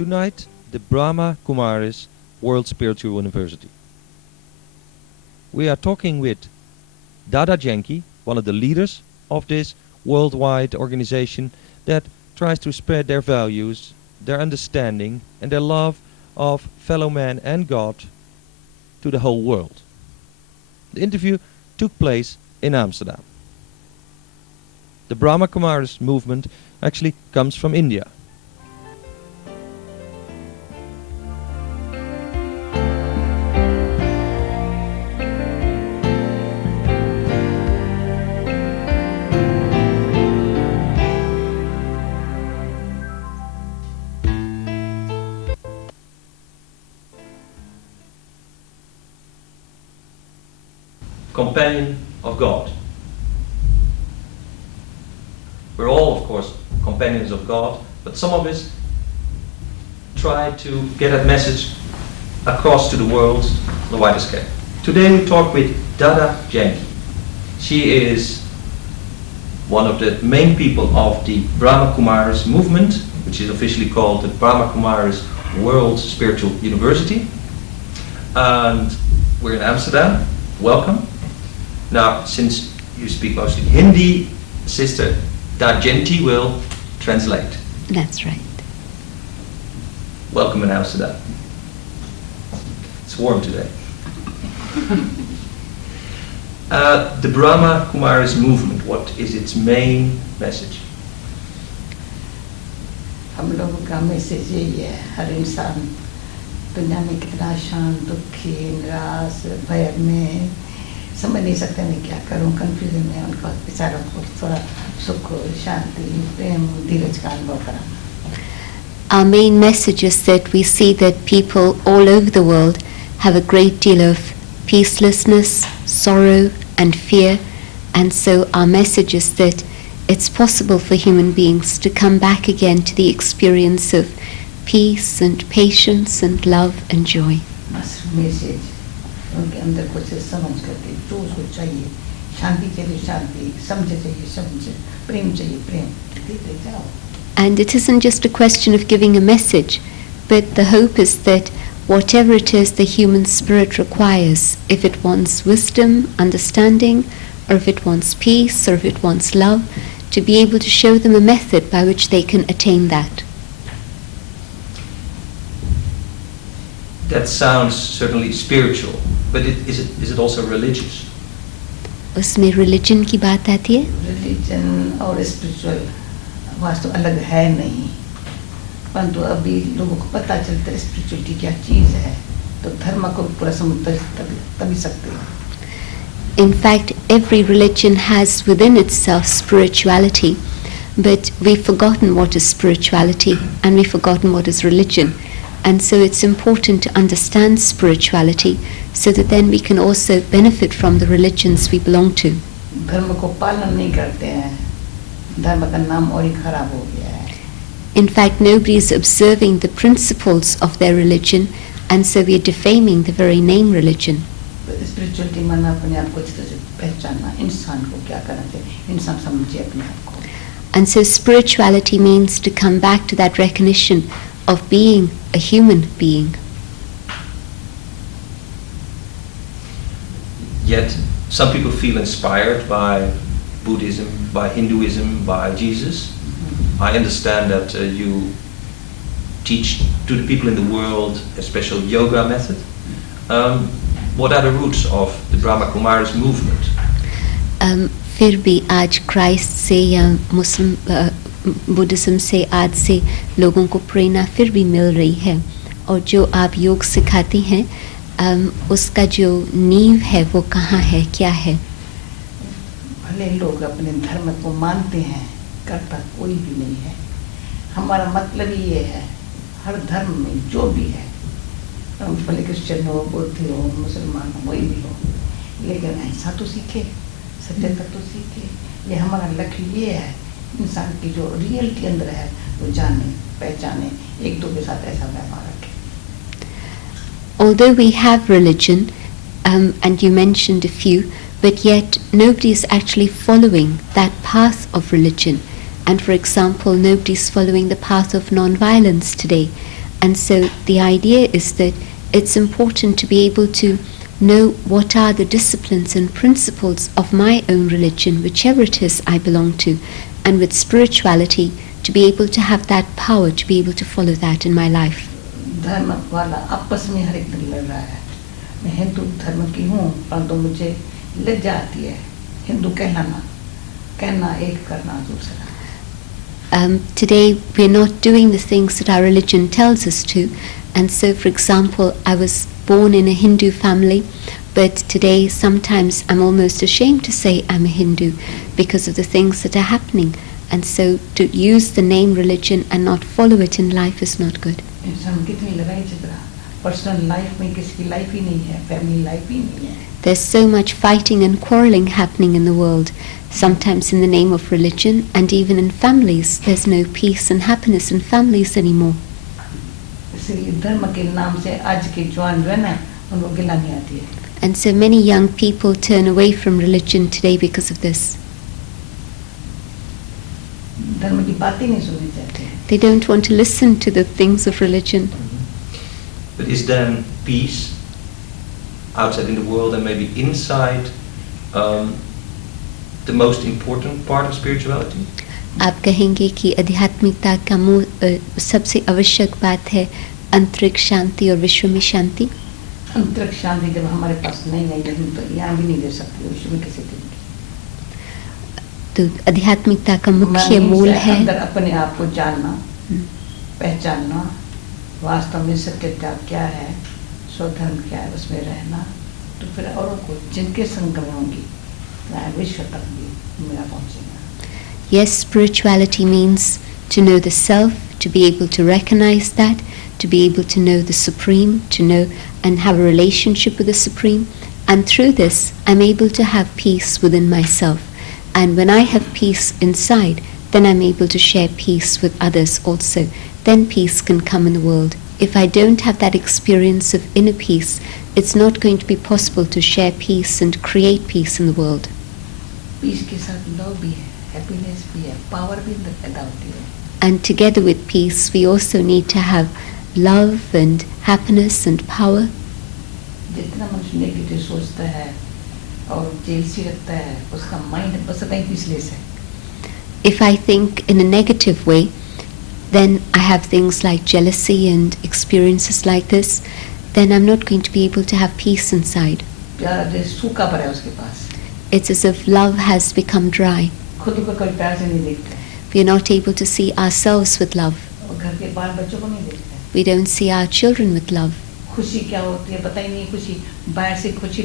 Tonight, the Brahma Kumaris World Spiritual University. We are talking with Dadi Janki, one of the leaders of this worldwide organization that tries to spread their values, their understanding and their love of fellow man and God to the whole world. The interview took place in Amsterdam. The Brahma Kumaris movement actually comes from India. Companion of God. We're all, of course, companions of God, but some of us try to get that message across to the world on a wider scale. Today we talk with Dadi Janki. She is one of the main people of the Brahma Kumaris movement, which is officially called the Brahma Kumaris World Spiritual University. And we're in Amsterdam. Welcome. Now, since you speak mostly Hindi, Sister Dadi Janki will translate. That's right. Welcome in Amsterdam. It's warm today. The Brahma Kumaris movement, what is its main message? हम लोगों का message यही है, हर इंसान दुनिया में कितना शांत, दुखी, निराश, भय में समझ नहीं सकते मैं क्या करूं, कंफ्यूजन में उनको बेचारों को थोड़ा सुख, शांति, प्रेम, धीरज का अनुभव कराना. Our main message is that we see that people all over the world have a great deal of peacelessness, sorrow and fear, and so our message is that it's possible for human beings to come back again to the experience of peace and patience and love and joy. बस message उनके अंदर कुछ समझ करके जो उसको चाहिए, शांति चाहिए शांति, समझ चाहिए समझ, प्रेम चाहिए प्रेम, देते जाओ. And it isn't just a question of giving a message, but the hope is that whatever it is the human spirit requires, if it wants wisdom, understanding, or if it wants peace, or if it wants love, to be able to show them a method by which they can attain that. That sounds certainly spiritual, but is it also religious? उसमें religion की बात आती है. Religion और spiritual वास्तव अलग है नहीं, परंतु अभी लोगों को पता चलता है स्पिरिचुअलिटी क्या चीज़ है, तो धर्म को पूरा समझ तभी सकते हैं. In fact, every religion has within itself spirituality, but we've forgotten what is spirituality and we've forgotten what is religion. And so it's important to understand spirituality so that then we can also benefit from the religions we belong to. धर्म को पालन नहीं करते हैं, धर्म का नाम और ही खराब हो गया है. In fact, nobody is observing the principles of their religion, and so we are defaming the very name religion. Spirituality माना अपने आप को अच्छी तरह से पहचानना, इंसान को क्या करना चाहिए, इंसान समझे अपने आप को. And so spirituality means to come back to that recognition of being a human being. Yet, some people feel inspired by Buddhism, by Hinduism, by Jesus. I understand that you teach to the people in the world a special yoga method. What are the roots of the Brahma Kumaris movement? फिर भी आज Christ से या मुस्लिम Buddhism से आज से लोगों को प्रेरणा फिर भी मिल रही है, और जो आप योग सिखाती हैं उसका जो नींव है वो कहाँ है, क्या है? भले लोग अपने धर्म को मानते हैं, करता कोई भी नहीं है. हमारा मतलब ये है, हर धर्म में जो भी है, भले क्रिश्चियन हो, बौद्ध हो, मुसलमान हो, कोई भी हो, लेकिन ऐसा तो सीखे, सत्यता तो सीखे. ये हमारा लक्ष्य ये है, इंसान की जो रियलिटी अंदर है वो जाने, पहचाने, एक दो के साथ ऐसा व्यवहार रखे. Although we have religion, and you mentioned a few, but yet nobody is actually following that path of religion. And for example, nobody is following the path of non-violence today. And so the idea is that it's important to be able to know what are the disciplines and principles of my own religion, whichever it is I belong to, and with spirituality to be able to have that power to be able to follow that in my life. धर्म वाला आपस में हर एक दिन लड़ रहा है। मैं हिंदू धर्म की हूँ, परंतु मुझे लज्जा आती है हिंदू कहना एक करना दूसरा। Today we're not doing the things that our religion tells us to, and so for example I was born in a Hindu family, but today sometimes I'm almost ashamed to say I'm a Hindu because of the things that are happening, and so to use the name religion and not follow it in life is not good. इंसान कितनी लड़ाई झगड़ा personal life में किसी की life ही नहीं है, family life ही नहीं है। There's so much fighting and quarreling happening in the world, sometimes in the name of religion, and even in families. There's no peace and happiness in families anymore. इसलिए धर्म के नाम से आज के जवान जो है ना उनको गिलानी आती है। And so many young people turn away from religion today because of this. धर्म की बातें नहीं सुननी चाहते। They don't want to listen to the things of religion. But is then peace outside in the world and maybe inside the most important part of spirituality? आप कहेंगे कि आध्यात्मिकता का सबसे आवश्यक बात है अंतरिक्ष शांति और विश्व में शांति। अंतरिक्ष शांति जब हमारे पास नहीं आई तो यहाँ भी नहीं दे सकते, विश्व में कैसे देंगे? तो आध्यात्मिकता का मुख्य मूल है अंदर अपने आप को जानना, पहचानना, वास्तव में सत्यता क्या है, स्वधर्म क्या है, उसमें रहना, तो फिर औरों को जिनके संग में होंगी विश्व तक भी मेरा पहुंचेगा। Yes, spirituality means to know the self, to be able to recognize that, to be able to know the Supreme, to know and have a relationship with the Supreme, and through this I'm able to have peace within myself. And when I have peace inside, then I'm able to share peace with others also. Then peace can come in the world. If I don't have that experience of inner peace, it's not going to be possible to share peace and create peace in the world. Peace के साथ love भी है, happiness भी है, power भी पैदा होती है। And together with peace, we also need to have love and happiness and power. जितना मनुष्य नेगेटिव सोचता है और जेलसी रखता है, उसका माइंड बस कहीं पीसलेस है। If I think in a negative way, then I have things like jealousy and experiences like this, then I'm not going to be able to have peace inside. प्यार जैसे सूखा पड़ा है उसके पास। It's as if love has become dry. खुद को कोई प्यार से नहीं देखता। We are not able to see ourselves with love. और घर के बाल बच्चों को नहीं देखता। We don't see our children with love. खुशी क्या होती है पता ही नहीं, खुशी बाहर से खुशी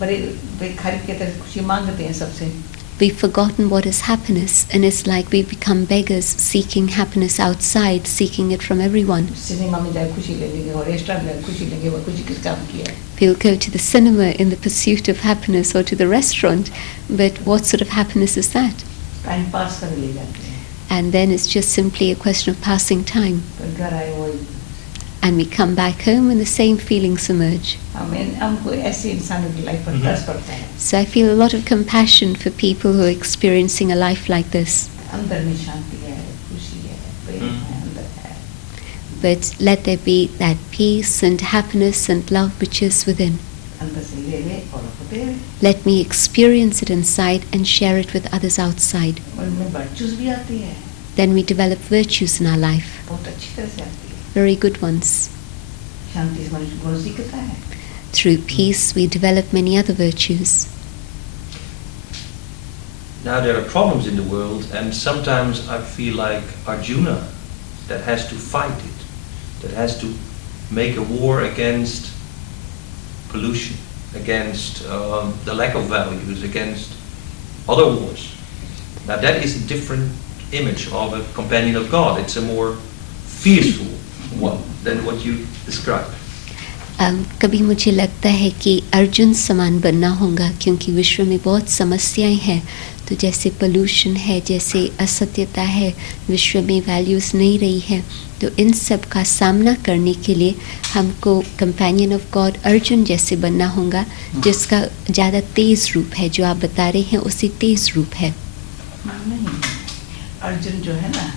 बड़े भिखारी की तरह खुशी मांगते हैं सबसे। We've forgotten what is happiness, and it's like we've become beggars seeking happiness outside, seeking it from everyone. Cinema में जाए खुशी ले लेंगे और रेस्टोरेंट में खुशी लेंगे, वो खुशी किस काम की है? We'll go to the cinema in the pursuit of happiness, or to the restaurant, but what sort of happiness is that? Time pass कर ले जाते हैं। And then it's just simply a question of passing time. फिर घर आए वही। And we come back home and the same feelings emerge. हमको ऐसे इंसानों की लाइफ पर तरस पड़ता है। So I feel a lot of compassion for people who are experiencing a life like this. अंदर में शांति है, खुशी है, प्रेम है, अंदर है। But let there be that peace and happiness and love which is within. अंदर से ले ले और होते हैं। Let me experience it inside and share it with others outside. उनमें virtues भी आती है। Then we develop virtues in our life, बहुत अच्छी तरह से आती है। very good ones. शांति से मनुष्य गुण सीखता है। Through peace we develop many other virtues. Now there are problems in the world, and sometimes I feel like Arjuna that has to fight it, that has to make a war against pollution, against the lack of values, against other wars. Now that is a different image of a companion of God. It's a more fearful one than what you described. कभी मुझे लगता है कि अर्जुन समान बनना होगा, क्योंकि विश्व में बहुत समस्याएं हैं, तो जैसे पोल्यूशन है, जैसे असत्यता है, विश्व में वैल्यूज़ नहीं रही है, तो इन सब का सामना करने के लिए हमको कंपेनियन ऑफ गॉड अर्जुन जैसे बनना होगा, जिसका ज़्यादा तेज़ रूप है, जो आप बता रहे हैं उसी तेज़ रूप है। नहीं, अर्जुन जो है ना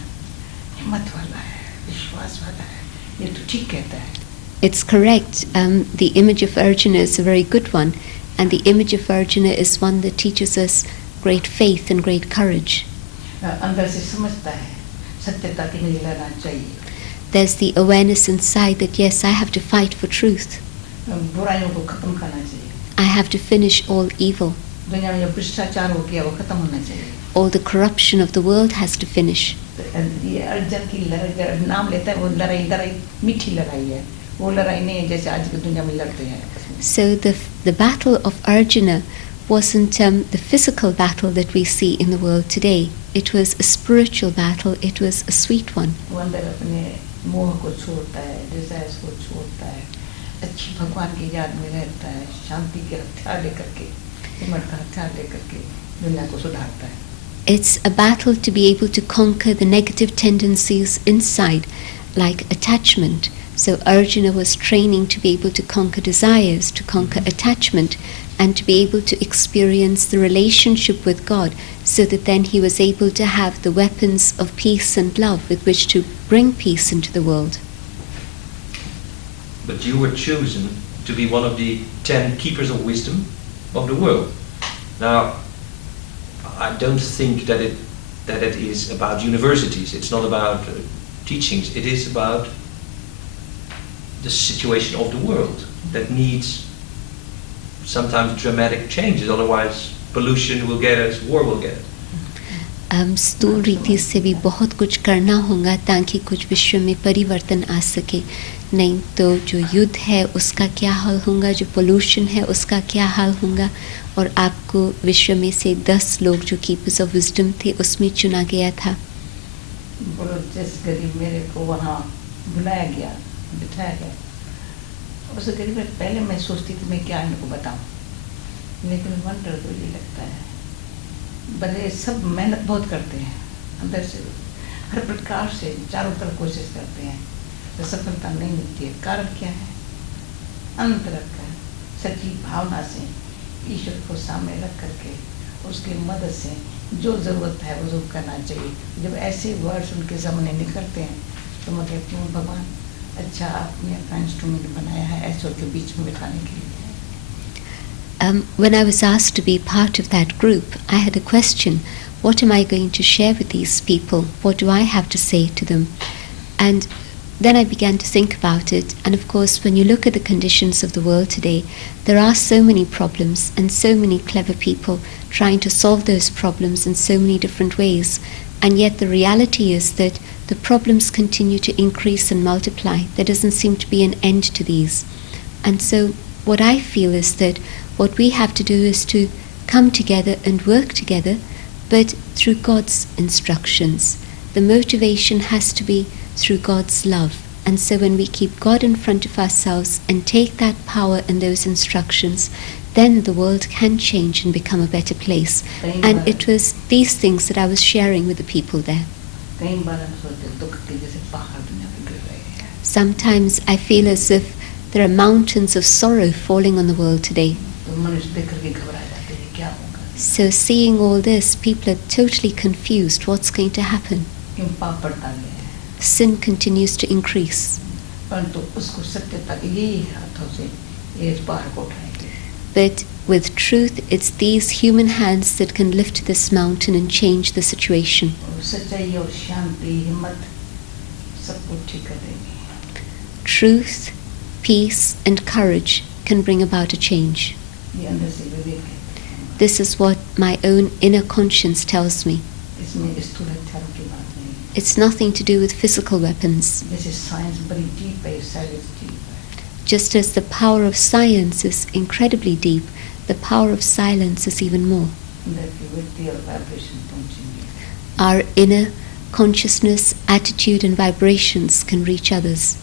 हिम्मत वाला है, विश्वास वाला है, ये तो ठीक कहता है. It's correct. The image of Arjuna is a very good one, and the image of Arjuna is one that teaches us great faith and great courage. अंदर से समझता है सत्यता के लिए लड़ना चाहिए. There's the awareness inside that yes, I have to fight for truth. बुराइयों को खत्म करना चाहिए. I have to finish all evil. दुनिया में जो भ्रष्टाचार हो गया वो खत्म होना चाहिए. All the corruption of the world has to finish. ये अर्जुन की लड़ाई नाम लेता है वो लड़ाई मीठी लड़ाई है. वो लड़ाई नहीं है जैसे आज की दुनिया में लड़ते हैं. So the battle of Arjuna wasn't the physical battle that we see in the world today. It was a spiritual battle. It was a sweet one. वो अंदर अपने मोह को छोड़ता है, डिजायर्स को छोड़ता है, अच्छी भगवान की याद में रहता है, शांति के हथियार लेकर के, हिम्मत का हथियार लेकर के दुनिया को सुधारता है. It's a battle to be able to conquer the negative tendencies inside, like attachment. So Arjuna was training to be able to conquer desires, to conquer attachment, and to be able to experience the relationship with God, so that then he was able to have the weapons of peace and love with which to bring peace into the world. But you were chosen to be one of the 10 keepers of wisdom of the world. Now, I don't think that it is about universities. It's not about teachings. It is about the situation of the world that needs sometimes dramatic changes. Otherwise, pollution will get us, war will get us. स्थूल रीति से भी बहुत कुछ करना होगा ताकि कुछ विश्व में परिवर्तन आ सके. नहीं तो जो युद्ध है उसका क्या हाल होगा, जो पोल्यूशन है उसका क्या हाल होगा. और आपको विश्व में से 10 लोग जो कीपर्स ऑफ विजडम थे उसमें चुना गया था. बोलो जिस गरीब मेरे को वहाँ बुलाया गया, बिठाया गया, उस गरीब में पहले मैं सोचती थी मैं क्या इनको बताऊँ, लेकिन वंडर तो ये लगता है भले सब मेहनत बहुत करते हैं अंदर से, हर प्रकार से चारों तरफ कोशिश करते हैं, तो सफलता नहीं मिलती है. कारण क्या है? अंतर का सच्ची भावना से ईश्वर को सामने रख करके उसकी मदद से जो ज़रूरत है वो ज़रूर करना चाहिए. जब ऐसे वर्ड्स उनके सामने निकलते हैं तो मैं कहती हूँ भगवान अच्छा आपने अपना इंस्ट्रूमेंट बनाया है ऐसे के बीच में बिठाने के लिए. When I was asked to be part of that group, I had a question. What am I going to share with these people? What do I have to say to them? And then I began to think about it. And of course, when you look at the conditions of the world today, there are so many problems and so many clever people trying to solve those problems in so many different ways. And yet the reality is that the problems continue to increase and multiply. There doesn't seem to be an end to these. And so what I feel is that what we have to do is to come together and work together, but through God's instructions. The motivation has to be through God's love. And so when we keep God in front of ourselves and take that power and those instructions, then the world can change and become a better place. And it was these things that I was sharing with the people there. Sometimes I feel as if there are mountains of sorrow falling on the world today. So seeing all this, people are totally confused. What's going to happen? Sin continues to increase. But with truth, it's these human hands that can lift this mountain and change the situation. Truth, peace, and courage can bring about a change. This is what my own inner conscience tells me. It's nothing to do with physical weapons. Just as the power of science is incredibly deep, the power of silence is even more. Our inner consciousness, attitude, and vibrations can reach others.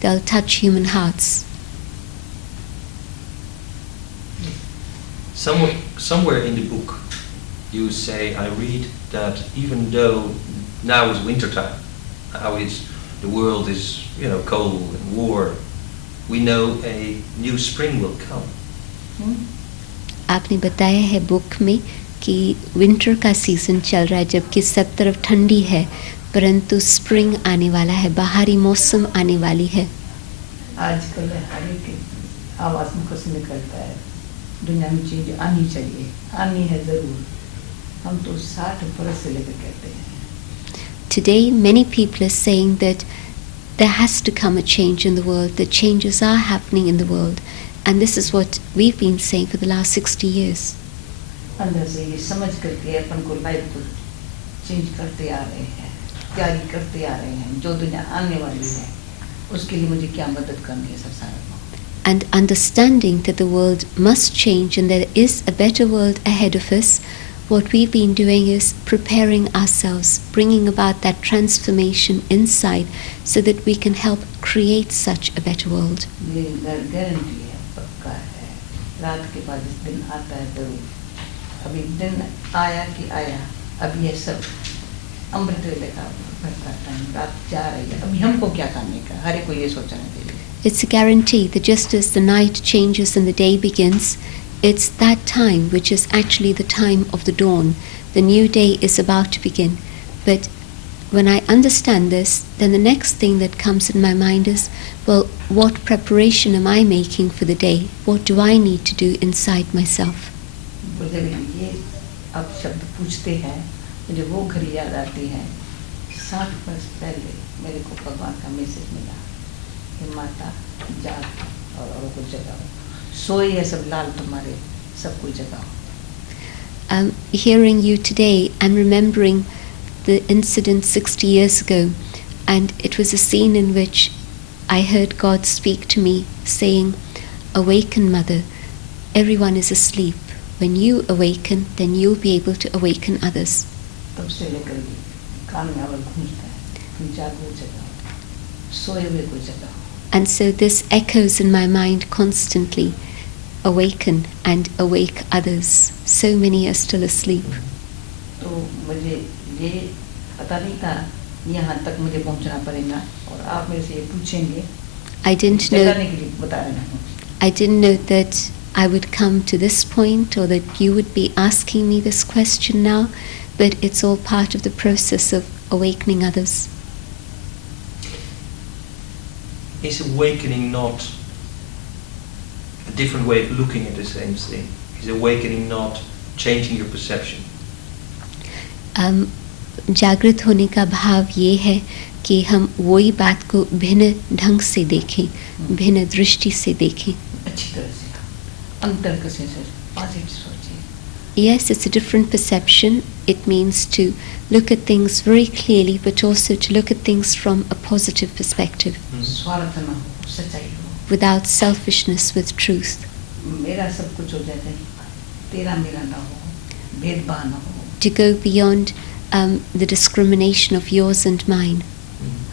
They'll touch human hearts. Somewhere in the book, you say, I read that even though now is winter time, the world is cold and war, we know a new spring will come. आपने बताया है book में कि winter का season चल रहा है जबकि सब तरफ ठंडी है, परंतु स्प्रिंग आने वाला है, बाहरी मौसम आने वाली है. आजकल हर एक आवाज मुख से निकलता है, दुनिया में चीज आनी चाहिए, आनी है जरूर. हम तो 60 बरस से लेकर कहते हैं. Today, many people are saying that there has to come a change in the world, that changes are happening in the world. And this is what we've been saying for the last 60 years. अंदर से ये समझ करके अपन को life को change करते आ रहे हैं, तैयारी करते आ रहे हैं. जो दुनिया आने वाली है, उसके लिए मुझे क्या मदद करनी है संसार में. And understanding that the world must change and there is a better world ahead of us, what we've been doing is preparing ourselves, bringing about that transformation inside so that we can help create such a better world. ये guarantee है, पक्का है. रात के बाद इस दिन आता है जरूर. अभी दिन आया कि आया. अब ये सब अमृत वेले का बढ़ता टाइम, रात जा रही है. अभी हमको क्या करने का, हर एक को ये सोचना चाहिए. It's a guarantee that just as the night changes and the day begins, it's that time which is actually the time of the dawn. The new day is about to begin. But when I understand this, then the next thing that comes in my mind is, well, what preparation am I making for the day? What do I need to do inside myself? मुझे ये अब शब्द पूछते हैं, मुझे वो घड़ी याद आती है. 60 वर्ष पहले मेरे को भगवान का मैसेज मिला कि माता जाग और औरों को जगाओ. सोए है सब लाल तुम्हारे, सबको जगाओ. Hearing you today, I'm remembering the incident 60 years ago, and it was a scene in which I heard God speak to me saying, "Awaken, mother, everyone is asleep. When you awaken, then you'll be able to awaken others." तब से लेकर कान में आवाज गूंजता है, तुम जागो जगाओ, सोए हुए को जगाओ. And so this echoes in my mind constantly. Awaken and awake others. So many are still asleep. तो मुझे ये पता नहीं था यहाँ तक मुझे पहुँचना पड़ेगा और आप मेरे से ये पूछेंगे. I didn't know. जगाने के लिए बता रहे हैं. I didn't know that I would come to this point or that you would be asking me this question now, but it's all part of the process of awakening others. Is awakening not a different way of looking at the same thing? Is awakening not changing your perception? जागृत होने का भाव ये है कि हम वही बात को भिन्न ढंग से देखें, भिन्न दृष्टि से देखें. अच्छी तरह से अंतर कसे से पॉजिटिव सोचिए. Yes, it's a different perception. It means to look at things very clearly, but also to look at things from a positive perspective. स्वार्थ ना हो, सच्चाई हो. Without selfishness, with truth. मेरा सब कुछ हो जाए, तेरा मेरा ना हो, भेदभाव ना हो. To go beyond the discrimination of yours and mine.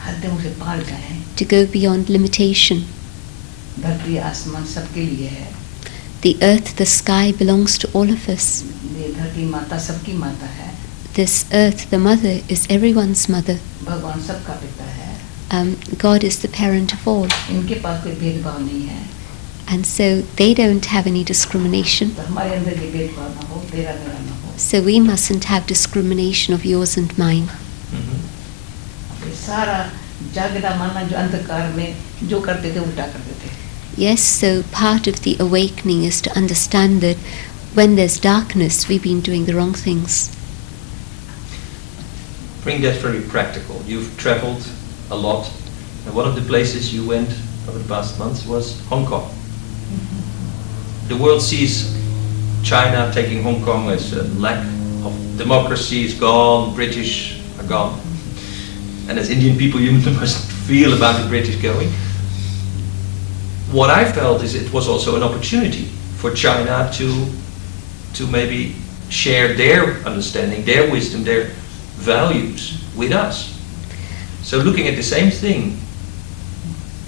हद्दों से पार जाए. To go beyond limitation. धरती आसमान सबके लिए है. The earth, the sky belongs to all of us. ये धरती माता सबकी माता है. This earth, the mother, is everyone's mother. भगवान सबका पिता है. God is the parent of all. इनके पास कोई भेदभाव नहीं है. And so they don't have any discrimination. तो हमारे अंदर ये भेदभाव ना हो, तेरा मेरा ना हो. So we mustn't have discrimination of yours and mine. ये सारा जागना मानना जो अंधकार में जो करते थे उल्टा करते थे. Yes, so part of the awakening is to understand that when there's darkness, we've been doing the wrong things. Bring that very practical. You've traveled a lot, and one of the places you went over the past months was Hong Kong. The world sees China taking Hong Kong as a lack of democracy is gone, British are gone. And as Indian people, you must feel about the British going. What I felt is it was also an opportunity for China to maybe share their understanding, their wisdom, their values with us. So looking at the same thing,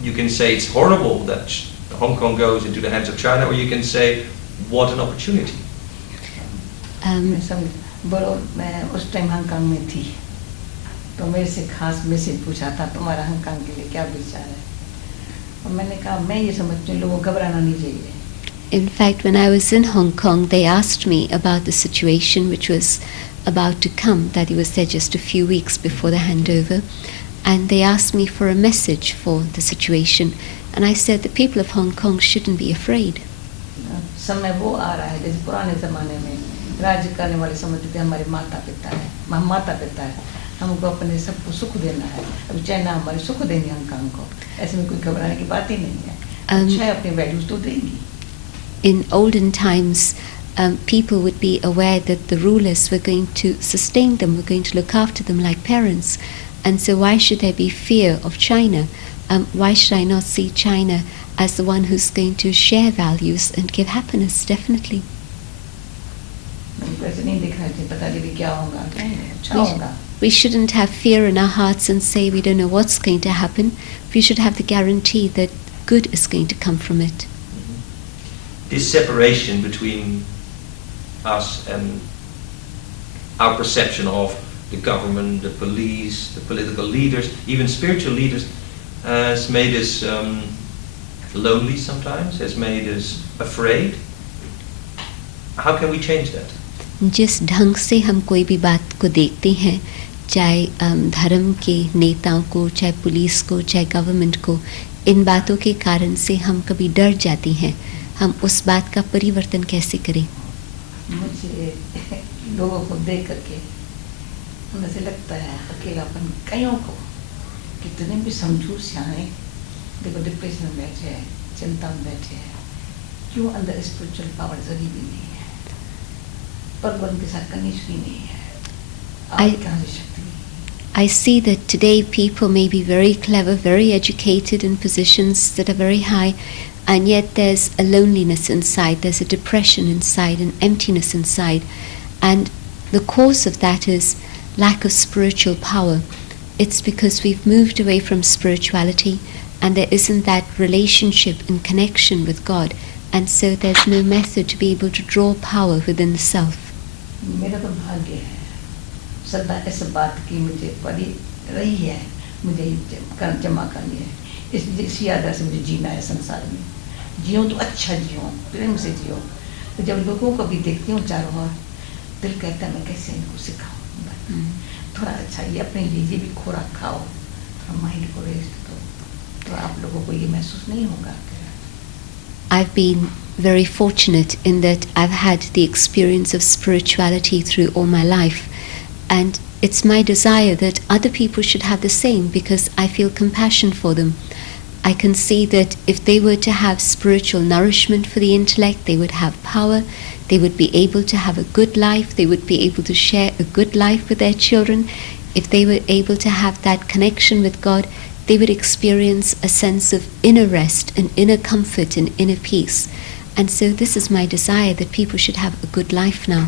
you can say it's horrible that Hong Kong goes into the hands of China, or you can say, what an opportunity. मैं उस time Hong Kong में थी, तो मेरे से खास message पूछा था, तुम्हारा हांगकांग के लिए क्या विचार है. और मैंने कहा मैं ये समझती हूँ लोगों को घबराना नहीं चाहिए. In fact, when I was in Hong Kong, they asked me about the situation, which was about to come. Daddy was there just a few weeks before the handover, and they asked me for a message for the situation, and I said the people of Hong Kong shouldn't be afraid. समय वो आ रहा है जैसे पुराने ज़माने में राज्य करने वाले समझते थे हमारे माता पिता है, माता पिता है, हमको अपने सबको सुख देना है, अब चाइना हमारे सुख देंगे हांगकांग को, ऐसे में कोई घबराने की बात ही नहीं है, अच्छा अपने वैल्यूज तो देंगी. In olden times, people would be aware that the rulers were going to sustain them, were going to look after them like parents, and so why should there be fear of China? Why should I not see China as the one who's going to share values and give happiness? Definitely. We shouldn't have fear in our hearts and say we don't know what's going to happen. We should have the guarantee that good is going to come from it. This separation between us and our perception of the government, the police, the political leaders, even spiritual leaders, has made us lonely sometimes, has made us afraid. How can we change that? जिस ढंग से हम कोई भी बात को देखते हैं, चाहे धर्म के नेताओं को, चाहे पुलिस को, चाहे गवर्नमेंट को, इन बातों के कारण से हम कभी डर जाती हैं. हम उस बात का परिवर्तन कैसे करें? मुझे लोगों को देख करके मुझे लगता है अकेलापन कईयों को, कितने भी समझू सियाने देखो डिप्रेशन में बैठे हैं, चिंता में बैठे हैं, क्यों अंदर स्पिरिचुअल पावर जगी भी नहीं है, पर उनके साथ कनेक्ट भी नहीं है, आप कहाँ से शक्ति? I see that today people may be very clever, very educated in positions that are very high, and yet there's a loneliness inside, there's a depression inside, an emptiness inside, and the cause of that is lack of spiritual power. It's because we've moved away from spirituality and there isn't that relationship and connection with God, and so there's no method to be able to draw power within the self. मेरा तो भाग्य है, सदा इस बात की मुझे पड़ी रही है, मुझे जमा करनी है, इसी आदर से मुझे जीना है संसार में, जियो तो अच्छा जियो, प्रेम से जियो. तो जब लोगों को भी देखती हूँ चारों ओर, दिल कहता है मैं कैसे इनको सिखाऊं, थोड़ा अच्छा ये अपने लिए भी खुराक खाओ, थोड़ा माइंड को रेस्ट दो, तो आप लोगों को ये महसूस नहीं होगा. I've been very fortunate in that I've had the experience of spirituality through all my life, and it's my desire that other people should have the same because I feel compassion for them. I can see that if they were to have spiritual nourishment for the intellect, they would have power, they would be able to have a good life, they would be able to share a good life with their children. If they were able to have that connection with God, they would experience a sense of inner rest and inner comfort and inner peace. And so this is my desire, that people should have a good life now.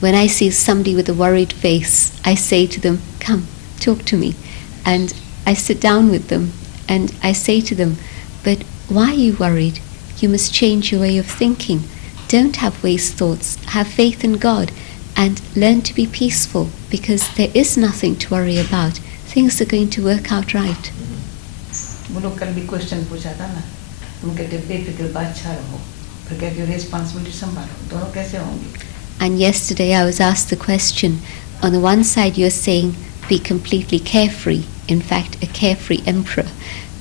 When I see somebody with a worried face, I say to them, come, talk to me. And I sit down with them and I say to them, but why are you worried? You must change your way of thinking. Don't have waste thoughts. Have faith in God and learn to be peaceful, because there is nothing to worry about. Things are going to work out right. वो लोग कल भी question पूछा था ना, तुम कहते बेफिक्र बादशाह रहो, फिर कहते रिस्पांसिबिलिटी संभालो, दोनों कैसे होंगी? And yesterday I was asked the question, on the one side you're saying be completely carefree, in fact a carefree emperor,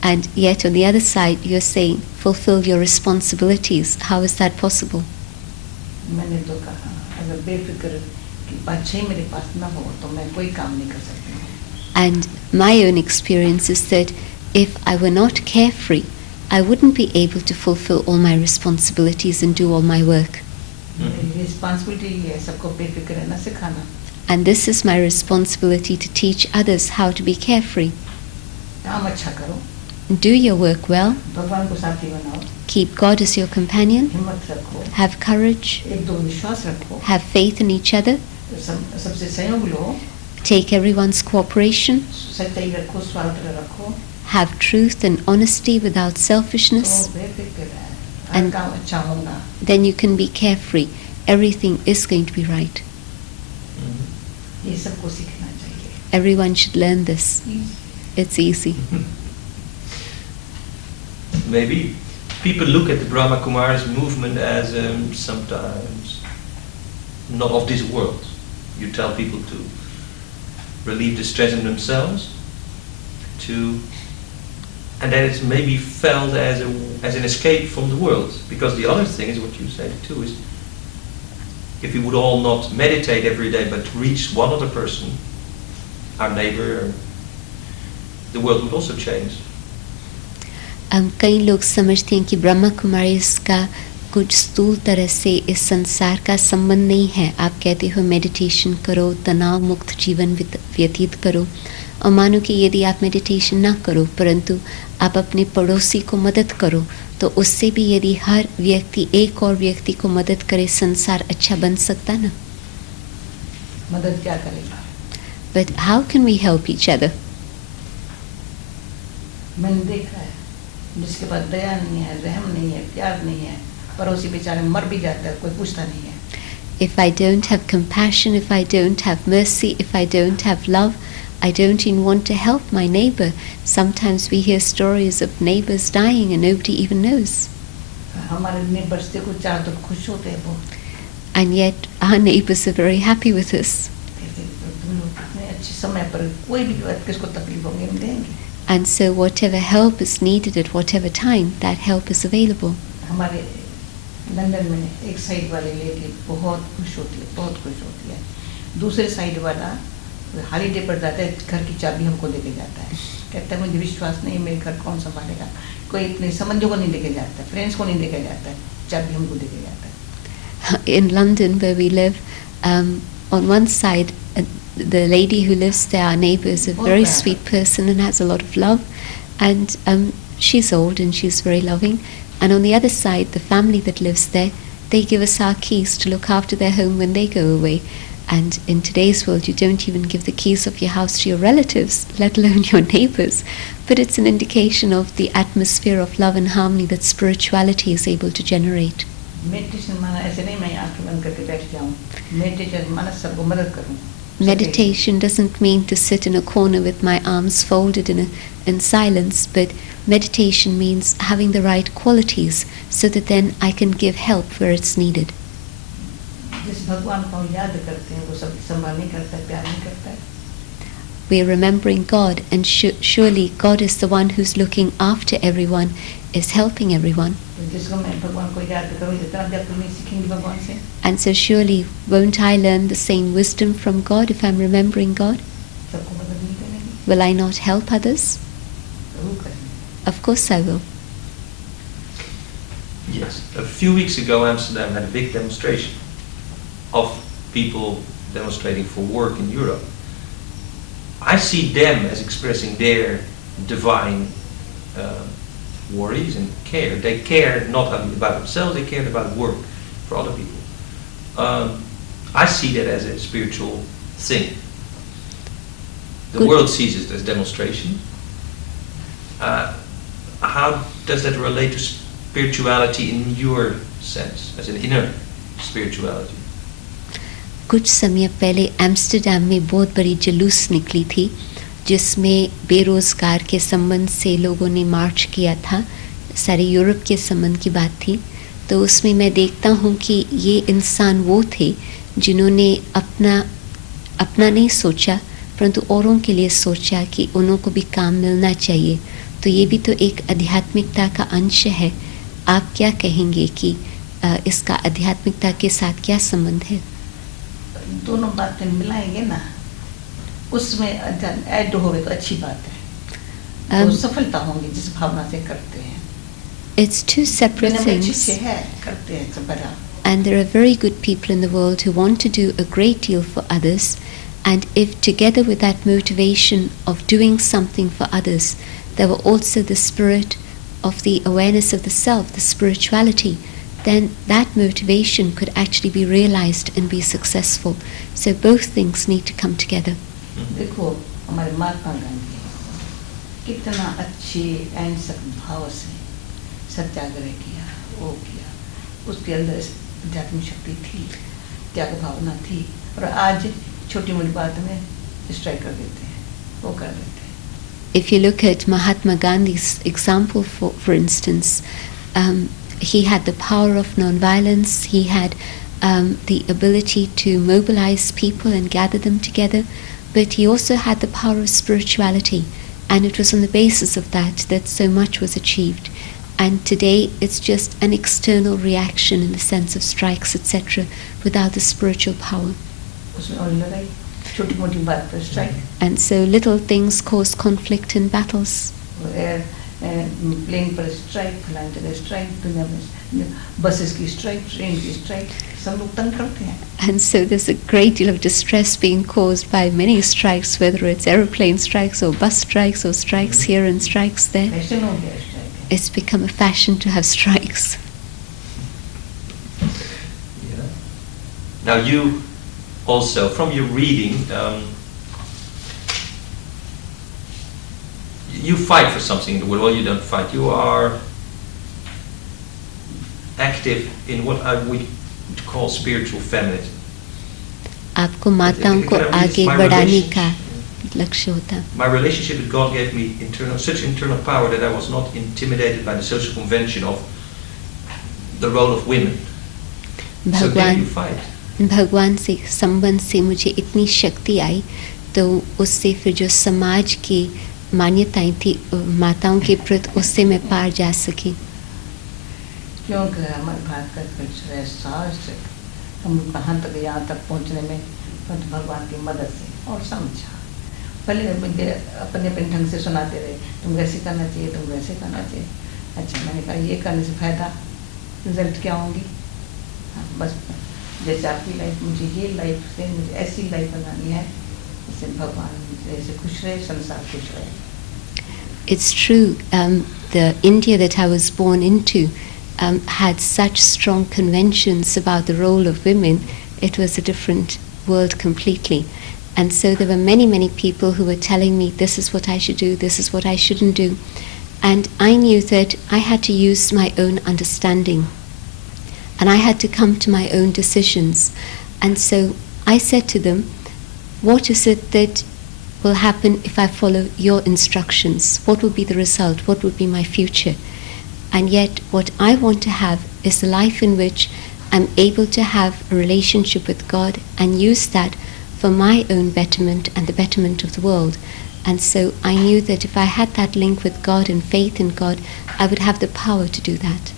and yet on the other side you're saying fulfill your responsibilities. How is that possible? मैंने तो कहा अगर बेफिक्र कि बादशाही मेरे पास ना हो तो मैं कोई काम नहीं कर सकती. And my own experience is that if I were not carefree, I wouldn't be able to fulfill all my responsibilities and do all my work. And this is my responsibility, to teach others how to be carefree. Do your work well. Keep God as your companion. Have courage. Have faith in each other. Take everyone's cooperation. Have truth and honesty without selfishness. And then you can be carefree. Everything is going to be right. Everyone should learn this. It's easy. Maybe people look at the Brahma Kumaris movement as sometimes not of this world. You tell people to relieve the stress in themselves, and then it's maybe felt as an escape from the world. Because the other thing is what you said too, is if we would all not meditate every day but reach one other person, our neighbor, the world would also change. कई लोग समझते हैं कि ब्रह्मा कुमारी का कुछ स्थूल तरह से इस संसार का संबंध नहीं है. आप कहते हो मेडिटेशन करो, तनाव मुक्त जीवन व्यतीत करो, और मानो कि यदि आप मेडिटेशन ना करो परंतु आप अपने पड़ोसी को मदद करो, तो उससे भी यदि हर व्यक्ति एक और व्यक्ति को मदद करे, संसार अच्छा बन सकता ना. मदद क्या करेगा? But how can we help each other? मैंने देखा है, जिसके पास दया नहीं है, रहम नहीं है, प्यार नहीं है, पड़ोसी बेचारे मर भी जाता है, कोई पूछता नहीं है. If I don't have compassion, if I don't have mercy, if I don't have love, I don't even want to help my neighbor. Sometimes we hear stories of neighbors dying and nobody even knows. हमारे neighbours देखो चार तो खुश होते हैं बहुत. And yet our neighbors are very happy with us. तुम लोग इतने अच्छे समय पर कोई भी किसको तकलीफ होगी हम देंगे. And so whatever help is needed at whatever time, that help is available. हमारे लंदन में एक साइड वाली लेडी बहुत खुश होती है, बहुत खुश होती है. दूसरे साइड वाला हॉलीडे पर जाता है, घर की चाबी हमको देके जाता है. कहता है मुझे विश्वास नहीं, मेरे घर कौन संभालेगा. कोई अपने संबंधियों को नहीं देके जाता, फ्रेंड्स को नहीं देके जाता है, चाबी हमको देके जाता है. In London, where we live, on one side, the lady who lives there, our neighbour, is a very sweet person and has a lot of love, and she's old and she's very loving. And on the other side, the family that lives there, they give us our keys to look after their home when they go away. And in today's world, you don't even give the keys of your house to your relatives, let alone your neighbours. But it's an indication of the atmosphere of love and harmony that spirituality is able to generate. Meditation माना ऐसे नहीं मैं आंखें बंद करके बैठ जाऊं. Meditation माना सबको मदद करूं. Meditation doesn't mean to sit in a corner with my arms folded in silence, but meditation means having the right qualities so that then I can give help where it's needed. जिस भगवान को हम याद करते हैं वो सब संभाल नहीं करता है, प्यार नहीं करता है. We are remembering God, and surely God is the one who's looking after everyone, is helping everyone. जिसको मैं भगवान को याद करूं, इतना भी आप नहीं सीखेंगे भगवान से. And so surely won't I learn the same wisdom from God if I'm remembering God? सबको मदद नहीं करेंगे. Will I not help others? जरूर करेंगे. Of course I will. Yes. A few weeks ago, Amsterdam had a big demonstration of people demonstrating for work in Europe. I see them as expressing their divine worries and care. They care not only about themselves, they care about work for other people. I see that as a spiritual thing. The world sees it as demonstration. How does that relate to spirituality in your sense, as an inner spirituality? कुछ समय पहले Amsterdam में बहुत बड़ी जुलूस निकली थी जिसमें बेरोज़गार के संबंध से लोगों ने मार्च किया था. सारे यूरोप के संबंध की बात थी. तो उसमें मैं देखता हूँ कि ये इंसान वो थे जिन्होंने अपना नहीं सोचा परंतु औरों के लिए सोचा कि उन्हों को भी काम मिलना चाहिए. तो ये भी तो एक आध्यात्मिकता का अंश है. आप क्या कहेंगे कि इसका आध्यात्मिकता के साथ क्या संबंध है? दोनों बातें मिलाएंगे ना, उसमें ऐड होवे तो अच्छी बात है. तो सफलता होंगी जिस भावना से करते हैं. It's two separate things. करते हैं सब बड़ा. And there are very good people in the world who want to do a great deal for others, and if together with that motivation of doing something for others, there were also the spirit of the awareness of the self, the spirituality, then that motivation could actually be realized and be successful. So both things need to come together. देखो हमारे महात्मा गांधी कितना अच्छे अहिंसक भाव से सत्याग्रह किया, वो किया. उसके अंदर आध्यात्मिक शक्ति थी, त्याग भावना थी. और आज छोटी मोटी बात में स्ट्राइक कर देते हैं, वो कर देते हैं. If you look at Mahatma Gandhi's example, for instance, he had the power of non-violence, he had the ability to mobilize people and gather them together, but he also had the power of spirituality, and it was on the basis of that that so much was achieved. And today it's just an external reaction in the sense of strikes, etc., without the spiritual power. उसमें और लड़ाई, छोटी मोटी बात पर strike. And so little things cause conflict and battles. Plane पर strike, फलाने जगह स्ट्राइक, दुनिया में बसेस की स्ट्राइक, ट्रेन की स्ट्राइक, सब लोग तंग करते हैं. And so there's a great deal of distress being caused by many strikes, whether it's aeroplane strikes or bus strikes or strikes here and strikes there. Fashion हो गया strike. It's become a fashion to have strikes. Yeah. Now you also, from your reading, you fight for something in the world. Well, you don't fight. You are active in what I would call spiritual feminism. आपको माताओं को आगे बढ़ाने का लक्ष्य होता. My relationship with God gave me such internal power that I was not intimidated by the social convention of the role of women. So then you fight. भगवान से संबंध से मुझे इतनी शक्ति आई, तो उससे फिर जो समाज की मान्यताएं थी माताओं के प्रति, उससे मैं पार जा सकी. क्योंकि हमारे भारत का कल्चर है शास्त्र, हम कहाँ तक यहाँ तक पहुँचने में भगवान की मदद से और समझा. पहले मुझे अपने ढंग से सुनाते रहे, तुम वैसे करना चाहिए, तुम वैसे करना चाहिए. अच्छा, मैंने कहा ये करने से फायदा, रिजल्ट क्या होंगी. हाँ, बस जैसे आपकी लाइफ, मुझे ये लाइफ से मुझे ऐसी लाइफ बनानी है जिससे भगवान जैसे खुश रहे, संसार खुश रहे. It's true, the India that I was born into had such strong conventions about the role of women. It was a different world completely. And so there were many, many people who were telling me this is what I should do, this is what I shouldn't do. And I knew that I had to use my own understanding. And I had to come to my own decisions. And so I said to them, what is it that will happen if I follow your instructions? What will be the result? What will be my future? And yet what I want to have is a life in which I'm able to have a relationship with God and use that for my own betterment and the betterment of the world. And so I knew that if I had that link with God and faith in God, I would have the power to do that.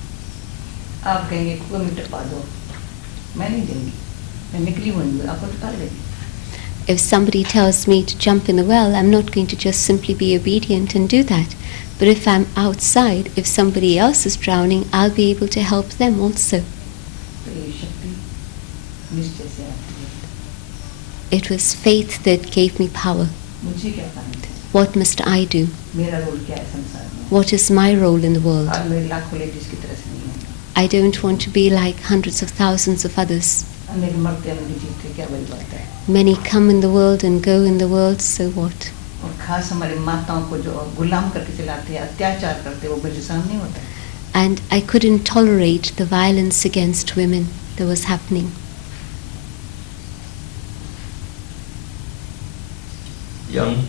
आप कहेंगे कुएं में टपा दो, मैं नहीं दूंगी, मैं निकली हुई, आप निकाल देंगे. If somebody tells me to jump in the well, I'm not going to just simply be obedient and do that. But if I'm outside, if somebody else is drowning, I'll be able to help them also. तो ये शक्ति निश्चय से आती है. It was faith that gave me power. मुझे क्या करना है? What must I do? मेरा रोल क्या है संसार में? What is my role in the world? आज मेरे लाखों लेडीज की तरह से नहीं है. I don't want to be like hundreds of thousands of others. अनेक मरते हैं, अनेक जीते, क्या बड़ी बात है. Many come in the world and go in the world, so what? और खास हमारी माताओं को जो गुलाम करके चलाते हैं, अत्याचार करते हैं, वो मेरे सामने नहीं होता. And I couldn't tolerate the violence against women that was happening. Young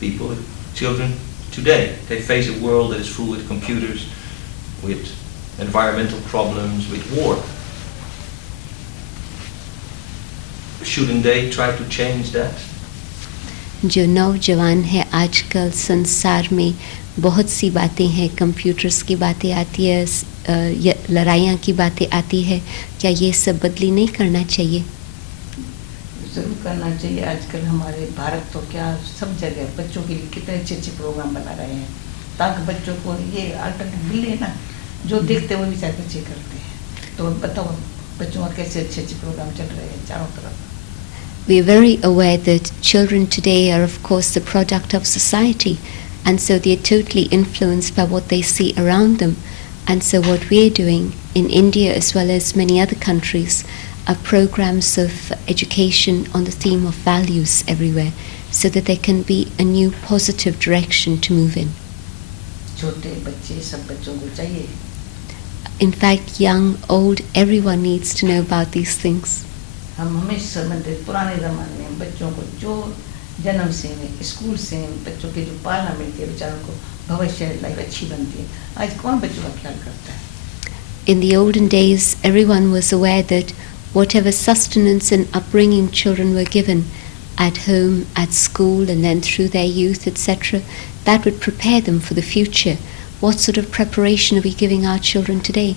people, children today, they face a world that is full with computers, with environmental problems, with war. Shouldn't they try to change that? जो नौजवान है आजकल संसार में बहुत सी बातें हैं, computers की बातें आती है, लड़ाइयाँ की बातें आती है, क्या ये सब बदली नहीं करना चाहिए? ज़रूर करना चाहिए. आजकल हमारे भारत तो क्या सब जगह बच्चों के लिए कितने अच्छे अच्छे प्रोग्राम बना रहे हैं, ताकि बच्चों को ये अल्टरनेटिव मिले ना, जो देखते हैं वो भी चाहे बच्चे करते हैं. तो बताओ बच्चों का कैसे अच्छे अच्छे प्रोग्राम चल रहे हैं चारों तरफ. We are very aware that children today are of course the product of society, and so they are totally influenced by what they see around them. And so what we are doing in India as well as many other countries are programs of education on the theme of values everywhere, so that there can be a new positive direction to move in. छोटे बच्चे सब बच्चों को चाहिए. In fact, young, old, everyone needs to know about these things. हम हमेशा समझते पुराने ज़माने में बच्चों को जो जन्म से स्कूल से बच्चों की जो पालना मिलती है बेचारों को भविष्य लाइफ अच्छी बनती है. आज कौन बच्चों का ख्याल करता है? In the olden days, everyone was aware that whatever sustenance and upbringing children were given at home, at school, and then through their youth, etc., that would prepare them for the future. What sort of preparation are we giving our children today?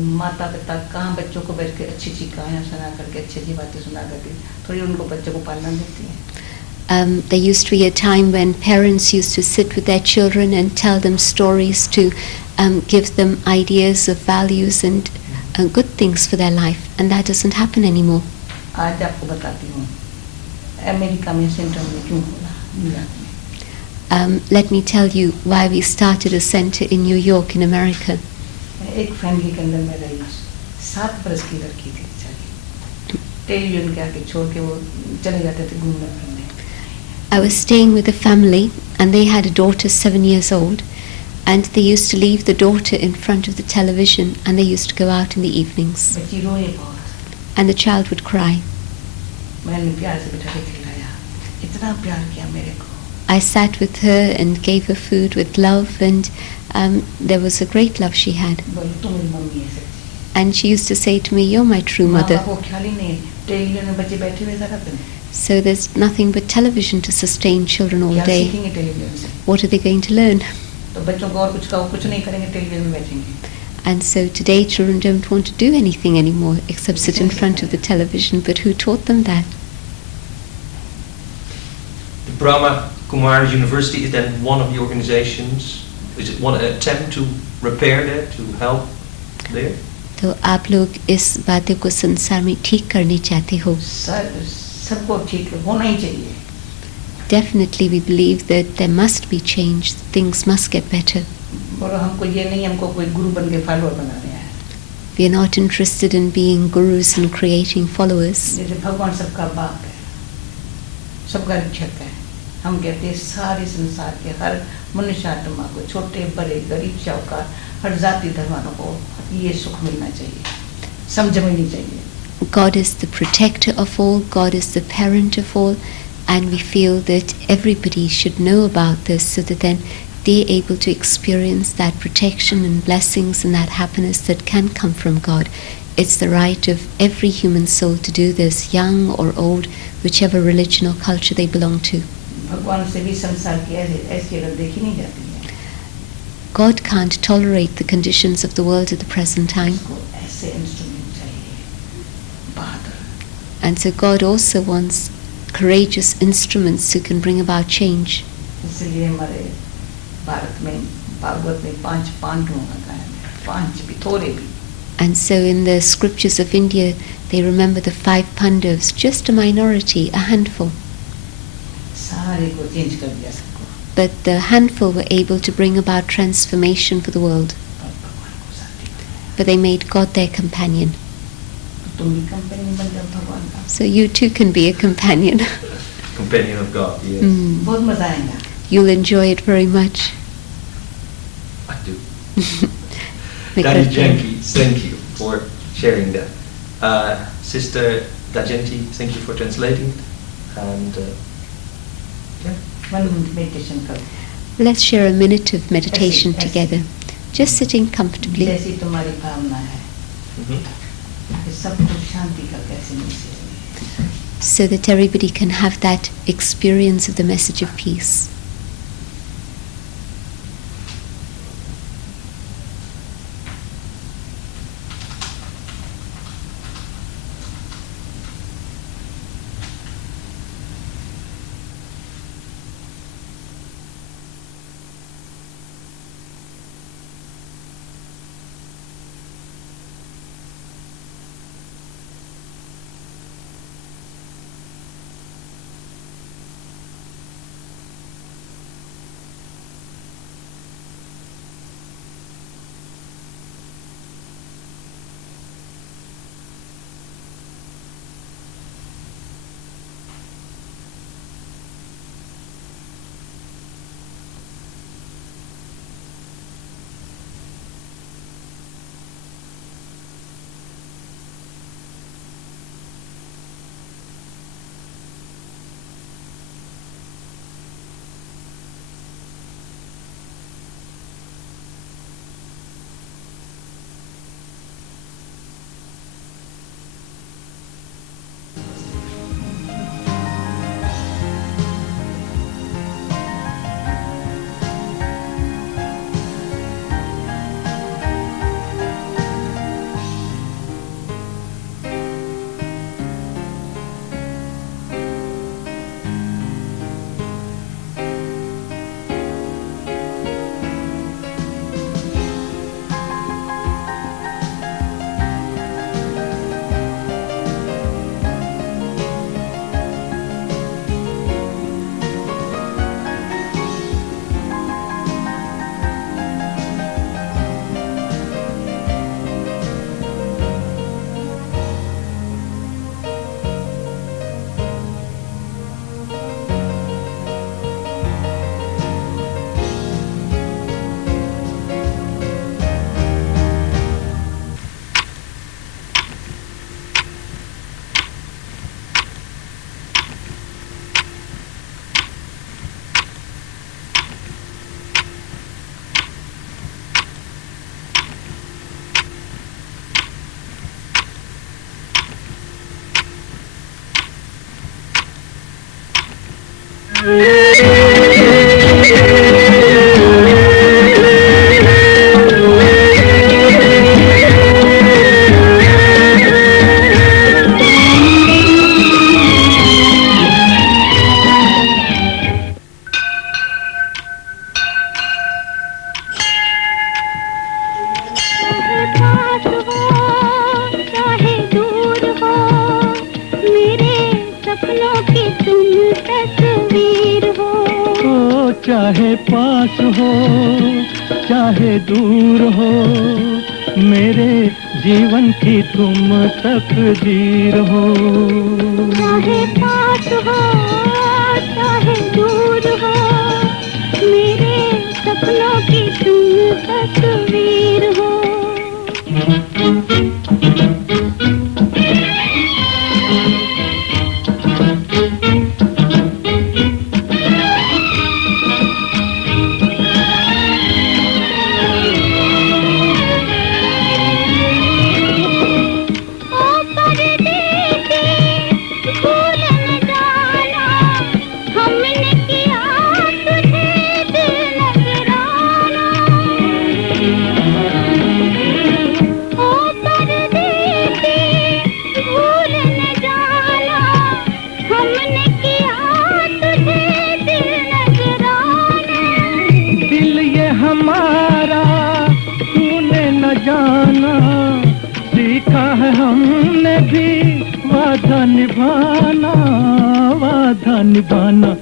माता पिता कहाँ बच्चों को बैठ के अच्छी अच्छी कहानियाँ सुना करके अच्छी अच्छी बातें सुना करके थोड़ी उनको बच्चों को पालना देती हैं. There used to be a time when parents used to sit with their children and tell them stories to give them ideas of values and good things for their life, and that doesn't happen anymore. आज आपको बताती हूँ America में centre में क्यों खोला New York में. Let me tell you why we started a center in New York in America. एक फैमिली के अंदर मैं रही 7 बरस की लड़की थी बेचारी. टेलीविजन के आके छोड़ के वो चले जाते थे घूमने फिरने. I was staying with a family and they had a daughter 7 years old, and they used to leave the daughter in front of the television and they used to go out in the evenings, बच्ची रोए बहुत. and the child would cry. मैंने प्यार से बिठा के खिलाया. इतना प्यार किया मेरे को. I sat with her and gave her food with love, and there was a great love she had. बोली तू मेरी मम्मी है सच्ची. And she used to say to me, "You're my true mother." माँ बाप को ख्याल ही नहीं है. टेलीविजन में बच्चे बैठे हुए सारा दिन. So there's nothing but television to sustain children all क्या day. सीखेंगे टेलीविजन से? What are they going to learn? तो बच्चों को और कुछ कहो कुछ नहीं करेंगे टेलीविजन में बैठेंगे. And so today children don't want to do anything anymore except sit in front of the television. But who taught them that? The Brahma Kumaris University is then one of the organizations. Is it one attempt to repair that, to help there? तो आप लोग इस बातों को संसार में ठीक करने चाहते हो. सबको ठीक होना ही चाहिए. Definitely we believe that there must be change. Things must get better. बोलो हमको ये नहीं हमको कोई गुरु बन के फॉलोअर बनाने हैं. We are not interested in being gurus and creating followers. जैसे भगवान सबका बाप है, सबका रक्षक है. हम कहते हैं सारे संसार के हर मनुष्य आत्मा को छोटे बड़े गरीब साहूकार हर जाति धर्म को ये सुख मिलना चाहिए, समझ मिलनी चाहिए. God is the protector of all, God is the parent of all, and we feel that everybody should know about this so that then they're able to experience that protection and blessings and that happiness that can come from God. It's the right of every human soul to do this, young or old, whichever religion or culture they belong to. भगवान से भी संसार की ऐसी अगर देखी नहीं जाती है. God can't tolerate the conditions of the world at the present time. उसको ऐसे इंस्ट्रूमेंट चाहिए, बहादुर. And so God also wants courageous instruments who can bring about change. इसलिए हमारे भारत में भागवत में 5 पांडवों का गायन है, 5 भी थोड़े भी. And so in the scriptures of India, they remember the 5 Pandavas, just a minority, a handful. सारे को चेंज कर दिया सबको. But the handful were able to bring about transformation for the world. और भगवान को साथी बनाया. But they made God their companion. तो तुम भी कंपनी बन जाओ भगवान का. So you too can be a companion. Companion of God, yes. बहुत मजा आएगा. You'll enjoy it very much. I do. Make Dadi that Janki, thank you for sharing that. Sister Dajanti, thank you for translating. And yeah. 1 minute meditation करो. Let's share a minute of meditation ऐसे. together. Just sitting comfortably. जैसी तुम्हारी भावना है Mhm. कि सबको शांति का कैसे मिले. So that everybody can have that experience of the message of peace. चाहे पास हो चाहे दूर हो मेरे जीवन की तुम तकदीर हो। चाहे पास हो चाहे दूर हो मेरे सपनों की तुम तस्वीर हो। हमारा तूने न जाना सीखा है हमने भी वादा निभाना वादा निभाना।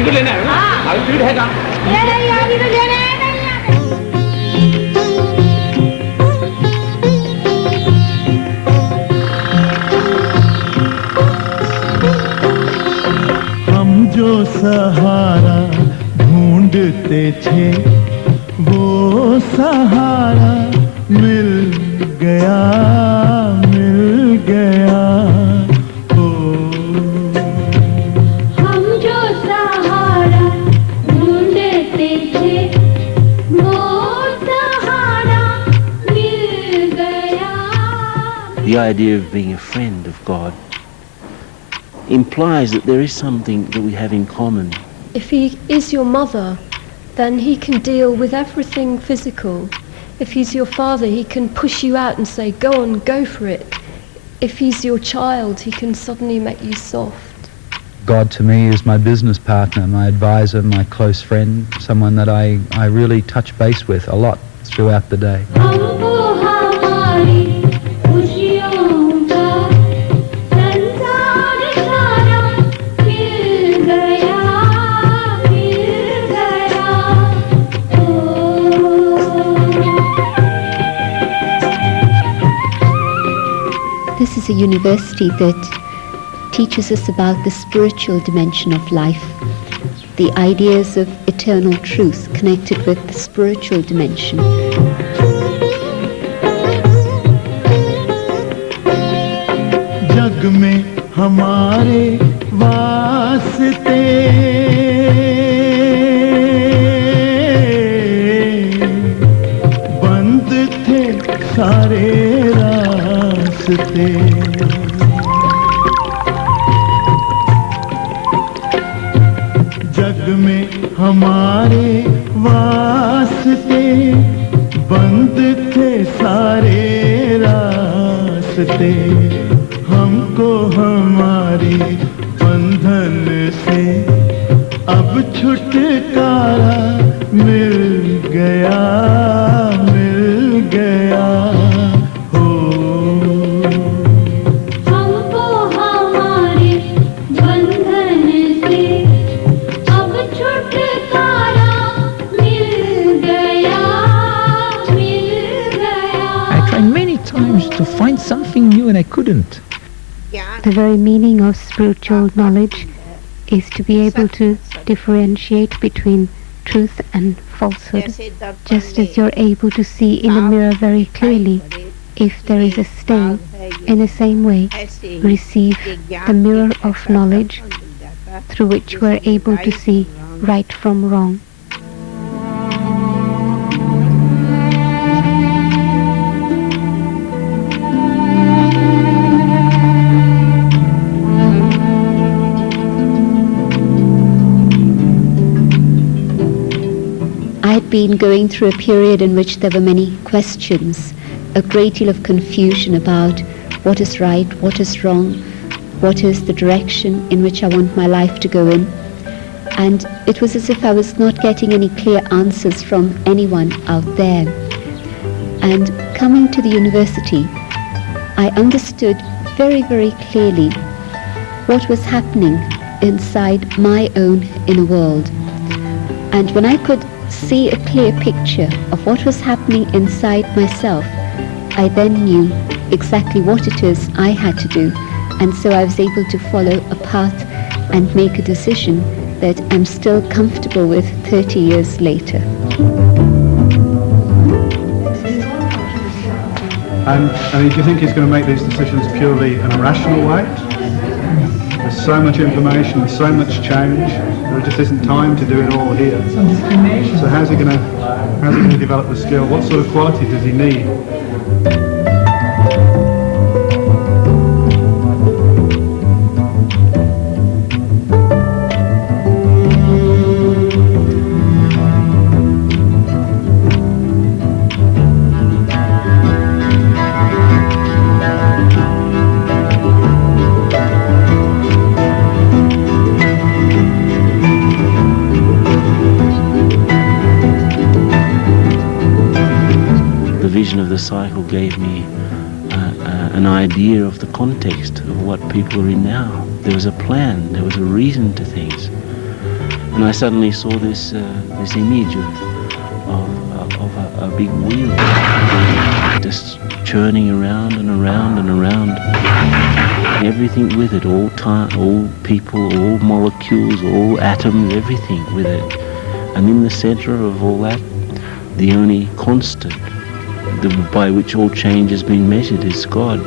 अभी तो लेना है ना? अभी भीड़ है कहाँ? ये नहीं अभी तो लेना है नहीं हम जो सहारा ढूंढते थे वो सहारा मिल गया ओ हम जो सहारा ढूंढते थे वो सहारा मिल गया. The idea of being a friend of God implies that there is something that we have in common. If he is your mother, then he can deal with everything physical. If he's your father, he can push you out and say, go on, go for it. If he's your child, he can suddenly make you soft. God to me is my business partner, my advisor, my close friend, someone that I really touch base with a lot throughout the day. हमको हमारी खुशियों का संसार सारा मिल गया ओ. This is a university that teaches us about the spiritual dimension of life, the ideas of eternal truth connected with the spiritual dimension. जग में हमारे वास्ते बंद थे सारे रास्ते. जग में हमारे वास्ते बंद थे सारे रास्ते. हमको हमारी बंधन से अब छुटकारा मिल गया हो. हमको हमारे बंधन से अब छुटकारा मिल गया. I tried many times to find something new and I couldn't. The very meaning of spiritual knowledge is to be able to differentiate between truth and falsehood, just as you're able to see in a mirror very clearly if there is a stain. In the same way, receive the mirror of knowledge through which we're able to see right from wrong. I had been going through a period in which there were many questions, a great deal of confusion about what is right, what is wrong, what is the direction in which I want my life to go in. And it was as if I was not getting any clear answers from anyone out there. And coming to the university, I understood very, very clearly what was happening inside my own inner world. And when I could see a clear picture of what was happening inside myself, I then knew exactly what it is I had to do, and so I was able to follow a path and make a decision that I'm still comfortable with 30 years later. And do you think he's going to make these decisions purely in a rational way? There's so much information, so much change. There just isn't time to do it all here. So how's he going to develop the skill? What sort of quality does he need? Of the cycle gave me an idea of the context of what people are in now. There was a plan, there was a reason to things. And I suddenly saw this image of a big wheel just churning around and around and around. Everything with it, all time, all people, all molecules, all atoms, everything with it. And in the center of all that, the only constant by which all change has been measured is God.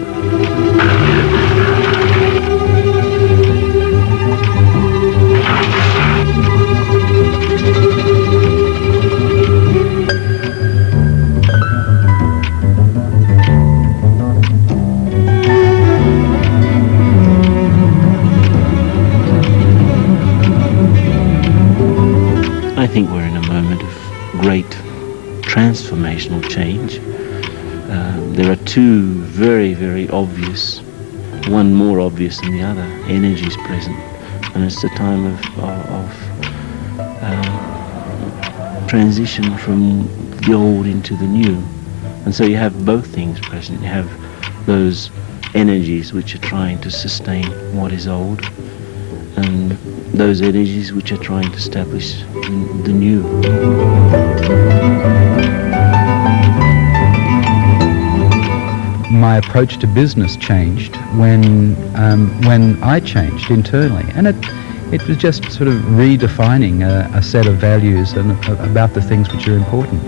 I think we're in a moment of great transformational change. There are two very, very obvious, one more obvious than the other, energies present. And it's a time of transition from the old into the new. And so you have both things present. You have those energies which are trying to sustain what is old, and those energies which are trying to establish the new. My approach to business changed when I changed internally, and it was just sort of redefining a set of values and about the things which are important.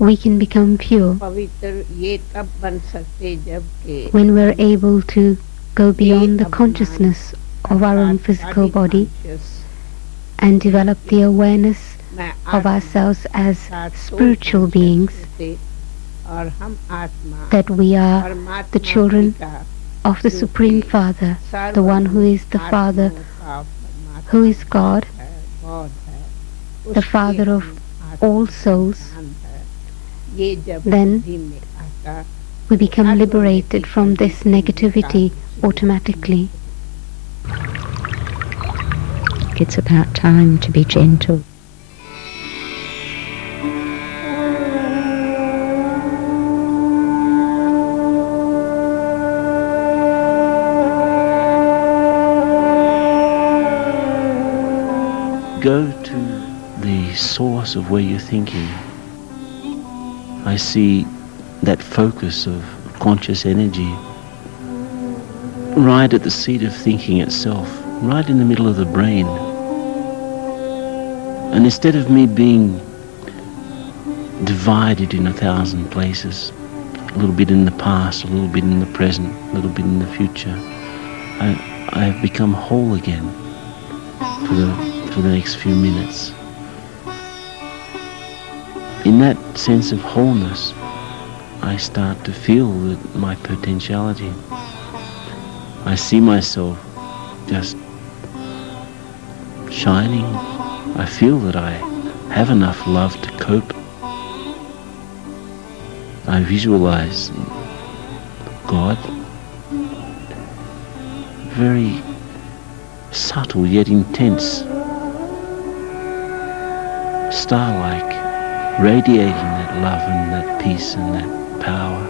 We can become pure when we're able to go beyond the consciousness of our own physical body and develop the awareness of ourselves as spiritual beings, that we are the children of the Supreme Father, the one who is the Father, who is God, the Father of all souls. Then we become liberated from this negativity automatically. It's about time to be gentle. Go to the source of where you're thinking. I see that focus of conscious energy right at the seat of thinking itself, right in the middle of the brain. And instead of me being divided in 1,000 places, a little bit in the past, a little bit in the present, a little bit in the future, I have become whole again for the next few minutes. In that sense of wholeness, I start to feel my potentiality. I see myself just shining. I feel that I have enough love to cope. I visualize God, very subtle yet intense, star-like, radiating that love and that peace and that power.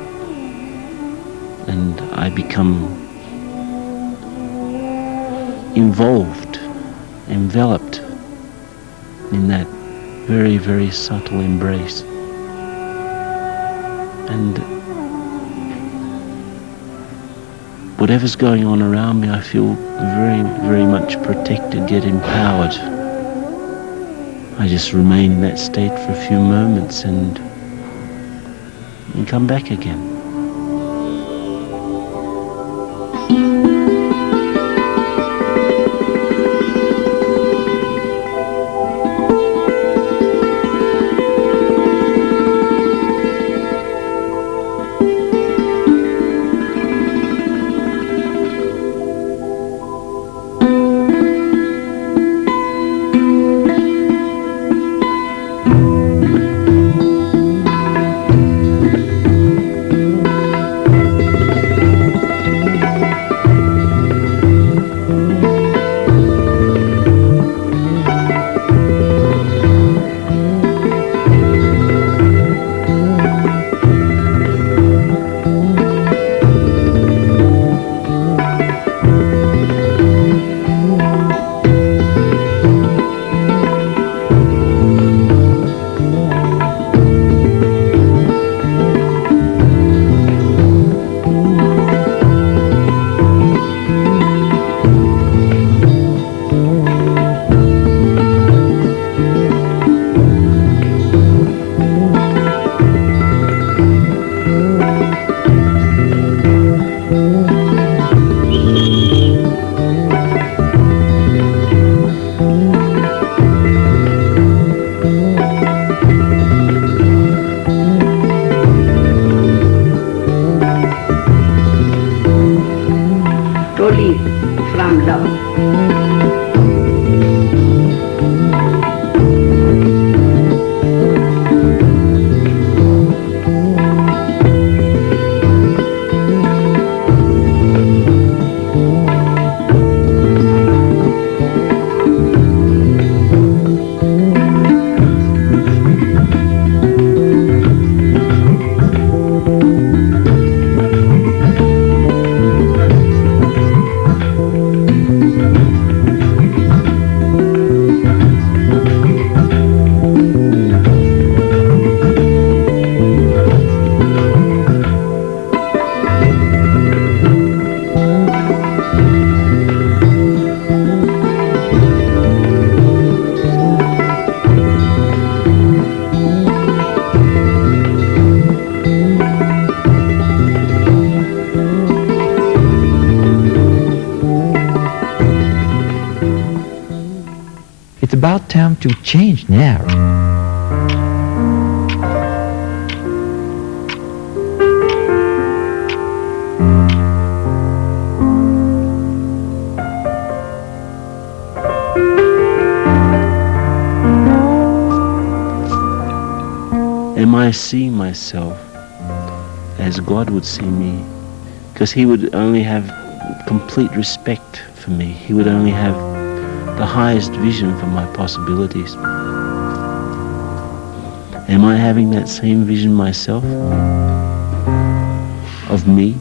And I become involved, enveloped in that very, very subtle embrace. And whatever's going on around me, I feel very, very much protected yet empowered. I just remain in that state for a few moments and come back again. from love. It's about time to change now. Am I seeing myself as God would see me? Because He would only have complete respect for me. He would only have the highest vision for my possibilities. Am I having that same vision myself of me?